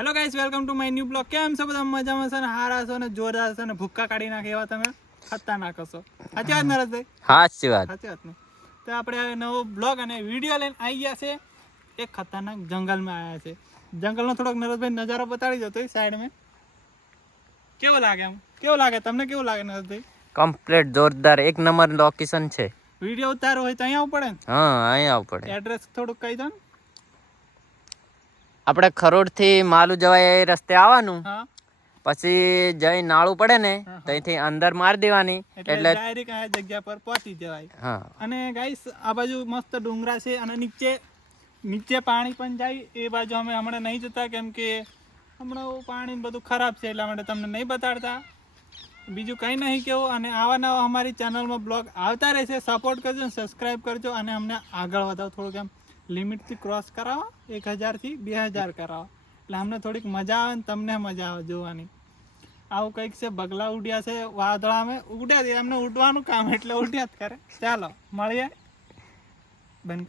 Hello guys, welcome to my new blog. કેમ છો બધા? મજામાં છો ને? હારા છો ને? જોરદાર છો ને? ભૂક્કા કાઢી નાખે એવા તમે ખતરનાક છો. સાચી વાત નરેશભાઈ? સાચી વાત. સાચી વાત ને? તો આપણે નવો બ્લોગ અને વિડીયો લઈને આવી ગયા છે. એક ખતરનાક જંગલમાં આવ્યા છે. જંગલનો થોડોક નરેશભાઈ નજારો બતાડી દો તો સાઈડમાં. કેવો લાગે એમ? કેવો લાગે તમને? કેવું લાગે નરેશભાઈ? કમ્પ્લીટ જોરદાર એક નંબર લોકેશન છે. વિડીયો ઉતારવો હોય તો અહીંયા આવવું પડે ને? હા, અહીંયા આવવું પડે. એડ્રેસ થોડુંક કહી દો ને. આપણે ખરોડ થી માલુ જવાય એ રસ્તે આવવાનું, હા, પછી જઈ નાળું પડે ને ત્યાંથી અંદર માર દેવાની એટલે ડાયરેક્ટ આ જગ્યા પર પહોંચી જવાય. હા. અને ગાઈસ આ બાજુ મસ્ત ડુંગરા છે અને નીચે પાણી પણ જાય. એ બાજુ અમે હમણાં નહીં જતા કેમ કે હમણાં પાણી બધું ખરાબ છે, એટલા માટે તમને નહીં બતાડતા. બીજું કંઈ નહીં કેવું. અને આવા નવા અમારી ચેનલમાં બ્લોગ આવતા રહેશે. સપોર્ટ કરજો, સબસ્ક્રાઈબ કરજો અને અમને આગળ વધાવો. થોડુંક એમ લિમિટથી ક્રોસ કરાવો, 1000થી 2000 કરાવો, એટલે અમને થોડીક મજા આવે ને તમને મજા આવે જોવાની. આવું કંઈક છે. બગલા ઉડ્યા છે, વાદળા અમે ઉડ્યા, એમને ઉડવાનું કામ એટલે ઉડ્યા જ કરે. ચાલો મળીએ. બંધ કર.